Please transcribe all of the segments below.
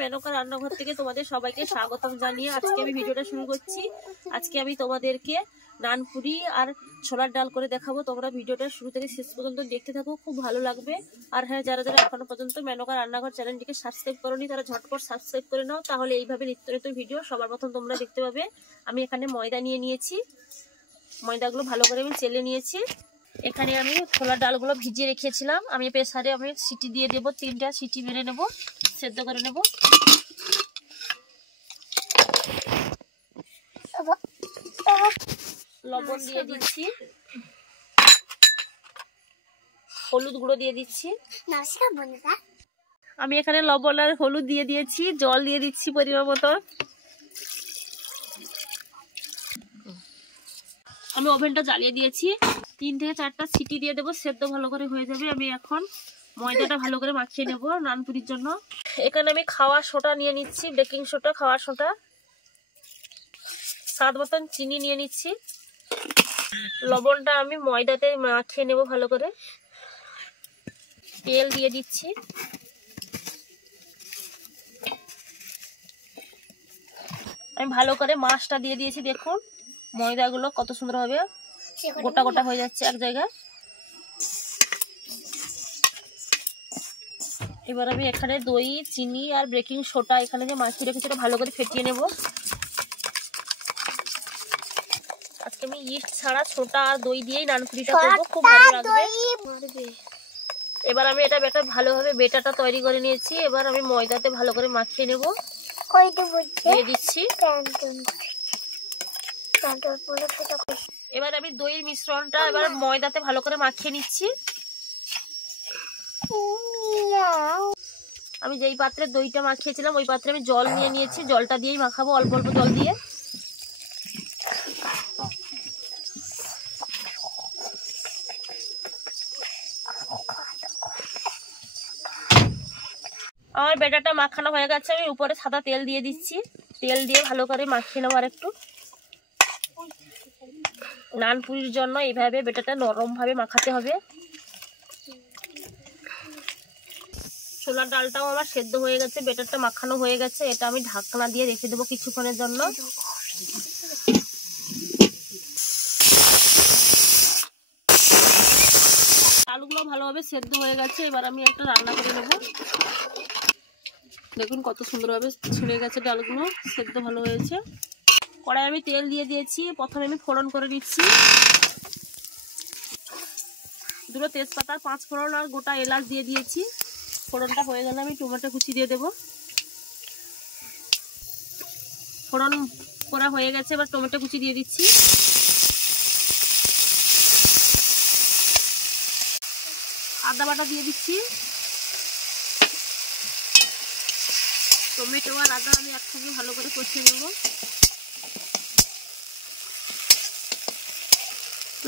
মেনকা রান্নাঘর থেকে তোমাদের সবাইকে স্বাগতম জানিয়ে আজকে আমি ভিডিওটা শুরু করছি। আজকে আমি তোমাদেরকে নানপুরি আর ছোলার ডাল করে দেখাবো। তোমরা ভিডিওটা শুরু থেকে শেষ পর্যন্ত দেখতে থাকো, খুব ভালো লাগবে। আর হ্যাঁ, যারা যারা এখনো পর্যন্ত মেনকা রান্নাঘর চ্যানেলটিকে সাবস্ক্রাইব করোনি তারা ঝটপট সাবস্ক্রাইব করে নাও, তাহলে এইভাবে নিত্য নতুন ভিডিও সবার প্রথম তোমরা দেখতে পাবে। আমি এখানে ময়দা নিয়ে নিয়েছি, ময়দাগুলো ভালো করে আমি চেলে নিয়েছি। এখানে আমি ছোলার ডালগুলো ভিজিয়ে রেখেছিলাম। আমি প্রেসারে আমি সিটি দিয়ে দেবো, 3টা সিটি মেরে নেব, সেদ্ধ করে নেব। লবণ দিয়ে দিচ্ছি, হলুদ গুঁড়ো দিয়ে দিচ্ছি। আমি এখানে লবণ আর হলুদ দিয়ে দিয়েছি, জল দিয়ে দিচ্ছি পরিমাণ মতো। আমি ওভেনটা জ্বালিয়ে দিয়েছি, 3 থেকে 4টা সিটি দিয়ে দেবো, সেদ্ধ ভালো করে হয়ে যাবে। আমি এখন ময়দাটা ভালো করে মাখিয়ে নেব নানপুরির জন্য। এখানে আমি খাওয়ার সোডা নিয়ে নিচ্ছি, বেকিং সোডা, খাওয়ার সোডা, স্বাদ মতন চিনি নিয়ে নিচ্ছি। লবণটা আমি ময়দাতে মাখিয়ে নেব ভালো করে। তেল দিয়ে দিচ্ছি, আমি ভালো করে মাছটা দিয়ে দিয়েছি। দেখুন ময়দাগুলো কত সুন্দর হবে, গোটা গোটা হয়ে যাচ্ছে এক জায়গায়। এবার আমি এখানে দই, চিনি আর বেকিং সোডা এখানে যে মাখিয়ে রেখেছি ওটা ভালো করে ফেটিয়ে নেব। আজকে আমি ইস্ট ছাড়া সোডা আর দই দিয়েই নানপুরিটা করবো, খুব ভালো লাগবে। এবার আমি এটা বেটার ভালোভাবে বেটাটা তৈরি করে নিয়েছি। এবার আমি ময়দাতে ভালো করে মাখিয়ে নেব, দিয়ে দিচ্ছি। এবার আমি দইয়ের মিশ্রণটা এবার ময়দাতে ভালো করে মাখিয়ে নিচ্ছি। আমি যেই পাত্রে দইটা মাখিয়েছিলাম ওই পাত্রে আমি জল নিয়ে নিয়েছি, জলটা দিয়েই মাখাবো, অল্প অল্প জল দিয়ে। আমার বেটাটা মাখানো হয়ে গেছে, আমি উপরে সাদা তেল দিয়ে দিচ্ছি। তেল দিয়ে ভালো করে মাখিয়ে নেবো আর একটু। নানপুরির জন্য এইভাবে বেটাটা নরম ভাবে মাখাতে হবে। ছোলার ডালটাও আমার সেদ্ধ হয়ে গেছে, বেটারটা মাখানো হয়ে গেছে। এটা আমি ঢাকনা দিয়ে রেখে দেবো কিছুক্ষণের জন্য। আলুগুলো ভালোভাবে সেদ্ধ হয়ে গেছে, এবার আমি একটা রান্না করে নেব। দেখুন কত সুন্দরভাবে ছুঁড়ে গেছে, ডালগুলো সেদ্ধ ভালো হয়েছে। কড়াই আমি তেল দিয়ে দিয়েছি, প্রথমে আমি ফোড়ন করে নিচ্ছি। 2 তেজপাতা, 5 ফোড়ন আর গোটা এলাচ দিয়ে দিয়েছি। ফোড়নটা হয়ে গেলে আমি টমেটো কুচি দিয়ে দেব। ফোড়ন করা হয়ে গেছে, এবার টমেটো কুচি দিয়ে দিচ্ছি। আদা বাটা দিয়ে দিচ্ছি। টমেটো আর আদা আমি একসঙ্গে ভালো করে কষিয়ে নেব।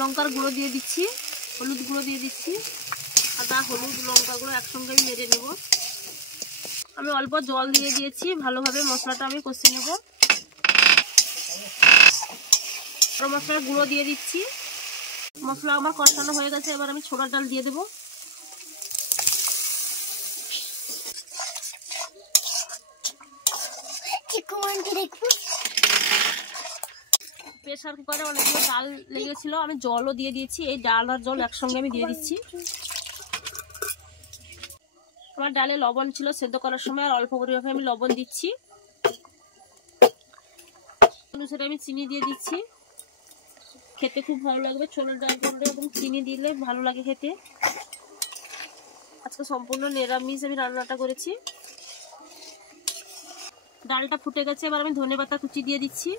লঙ্কার গুঁড়ো দিয়ে দিচ্ছি, হলুদ গুঁড়ো দিয়ে দিচ্ছি। আদা, হলুদ, লঙ্কা গুঁড়ো একসঙ্গে আমি নেড়ে নেব। আমি অল্প জল দিয়ে দিয়েছি, ভালোভাবে মশলাটা আমি কষিয়ে নেব। গরম মশলার গুঁড়ো দিয়ে দিচ্ছি। মশলা আমার কষানো হয়ে গেছে, এবার আমি ছোলার ডাল দিয়ে দেবো। প্রেসার কুকারে অনেকগুলো ডাল লেগেছিল, আমি জলও দিয়ে দিয়েছি। এই ডাল আর জল একসঙ্গে আমি দিয়ে দিচ্ছি। আমার ডালে লবণ ছিল সেদ্ধ করার সময়, আর অল্প পরিমাণে আমি লবণ দিচ্ছি। অনুসারে আমি চিনি দিয়ে দিচ্ছি। খেতে খুব ভালো লাগবে ছোলার ডাল করলে, এবং চিনি দিলে ভালো লাগে খেতে। আজকে সম্পূর্ণ নিরামিষ আমি রান্নাটা করেছি। ডালটা ফুটে গেছে, এবার আমি ধনেপাতা কুচি দিয়ে দিচ্ছি।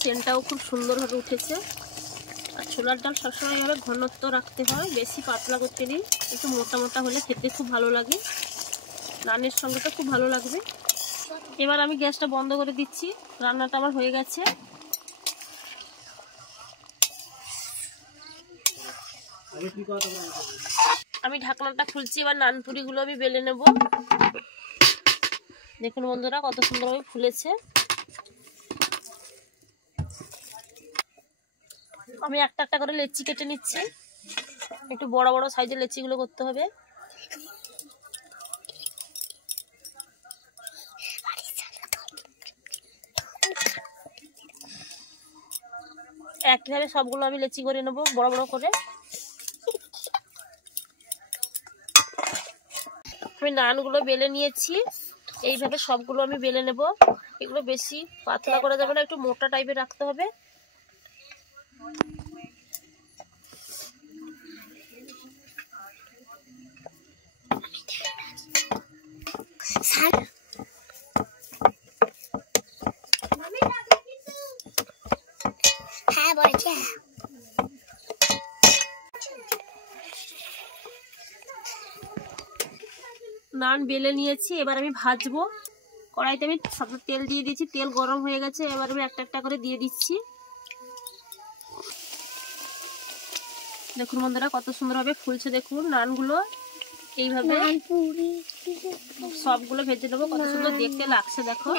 সেন্টটাও খুব সুন্দরভাবে উঠেছে। আর ছোলার ডাল সবসময় এভাবে ঘনত্ব রাখতে হয়, বেশি পাতলা করতে নেই, একটু মোটা মোটা হলে খেতে খুব ভালো লাগে, নানের সঙ্গে তো খুব ভালো লাগবে। এবার আমি গ্যাসটা বন্ধ করে দিচ্ছি, রান্নাটা আমার হয়ে গেছে। আমি ঢাকনাটা খুলছি, এবার নানপুরিগুলো আমি বেলে নেব। দেখুন বন্ধুরা কত সুন্দরভাবে ফুলেছে। আমি একটা একটা করে লেচি কেটে নিচ্ছি। একটু বড় বড় সাইজের লেচিগুলো করতে হবে। একইভাবে সবগুলো আমি লেচি করে নেব বড় বড় করে। আমি নানগুলো বেলে নিয়েছি, এইভাবে সবগুলো আমি বেলে নেব। এগুলো বেশি পাতলা করা যাবে না, একটু মোটা টাইপের রাখতে হবে। নান বেলে নিয়েছি, এবার আমি ভাজবো। কড়াইতে আমি তেল দিয়ে দিয়েছি, তেল গরম হয়ে গেছে। এবার আমি একটা একটা করে দিয়ে দিচ্ছি। দেখুন বন্ধুরা কত সুন্দরভাবে ফুলছে, দেখুন নানগুলো। এইভাবে সবগুলো ভেজে নেবো, কত সুন্দর দেখতে লাগছে দেখো।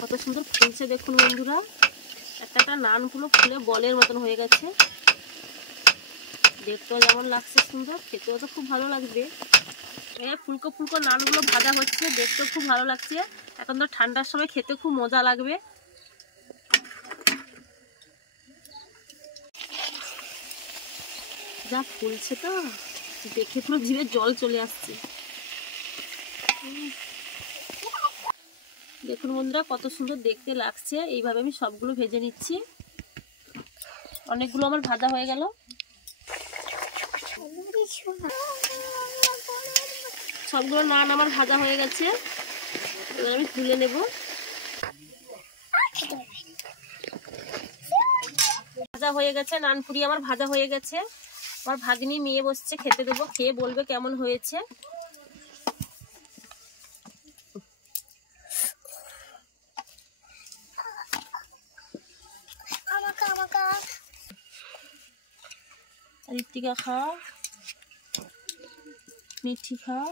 কত সুন্দর ফুলছে দেখুন বন্ধুরা। একটা একটা নানগুলো ফুলে বলের মতন হয়ে গেছে। দেখতেও যেমন লাগছে সুন্দর, খেতেও তো খুব ভালো লাগবে। ফুলকো ফুলকো নানগুলো ভাজা হচ্ছে, দেখতেও খুব ভালো লাগছে। এখন তো ঠান্ডার সময় খেতে খুব মজা লাগবে। যা ফুলছে তো দেখে পুরো জিভে জল চলে আসছে। দেখুন বন্ধুরা কত সুন্দর দেখতে লাগছে। এইভাবে আমি সবগুলো ভেজে নিচ্ছি। অনেকগুলো আমার ভাজা হয়ে গেল। সবগুলো নান আমার ভাজা হয়ে গেছে, এবার আমি তুলে নেব। ভাজা হয়ে গেছে, নানপুরি আমার ভাজা হয়ে গেছে। আমার ভাগ্নি মেয়ে বসছে, খেতে দেবো, খেয়ে বলবে কেমন হয়েছে। ঋত্বিকা খাও, মিঠি খাও,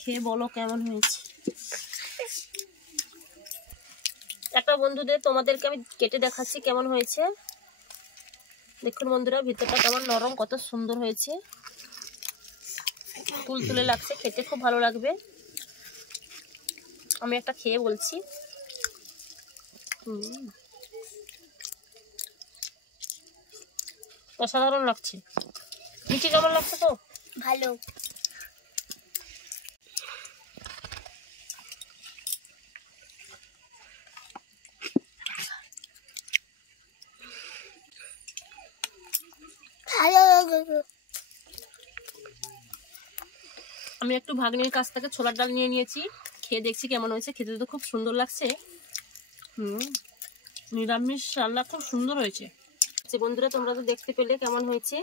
খেয়ে বলো কেমন হয়েছে। একটা বন্ধুদের তোমাদেরকে আমি কেটে দেখাচ্ছি কেমন হয়েছে। দেখুন বন্ধুরা ভিতরটা কেমন নরম, কত সুন্দর হয়েছে, তুলতুলে লাগছে, খেতে খুব ভালো লাগবে। আমি একটা খেয়ে বলছি। অসাধারণ লাগছে। মিষ্টি কেমন লাগছে? তো ভালো। আমি একটু ভাগ্নির কাছ থেকে ছোলার ডাল নিয়ে নিয়েছি, খেয়ে দেখছি কেমন হয়েছে। খেতে তো খুব সুন্দর লাগছে। নিরামিষ রান্না খুব সুন্দর হয়েছে। বন্ধুরা তোমরা তো দেখতে পেলে কেমন হয়েছে।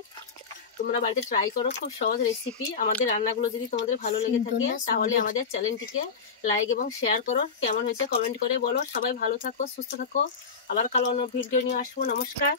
তোমরা বাড়িতে ট্রাই করো, খুব সহজ রেসিপি। আমাদের রান্নাগুলো যদি তোমাদের ভালো লেগে থাকে তাহলে আমাদের চ্যানেলটিকে লাইক এবং শেয়ার করো। কেমন হয়েছে কমেন্ট করে বলো। সবাই ভালো থাকো, সুস্থ থাকো। আবার কালো অন্য ভিডিও নিয়ে আসবো। নমস্কার।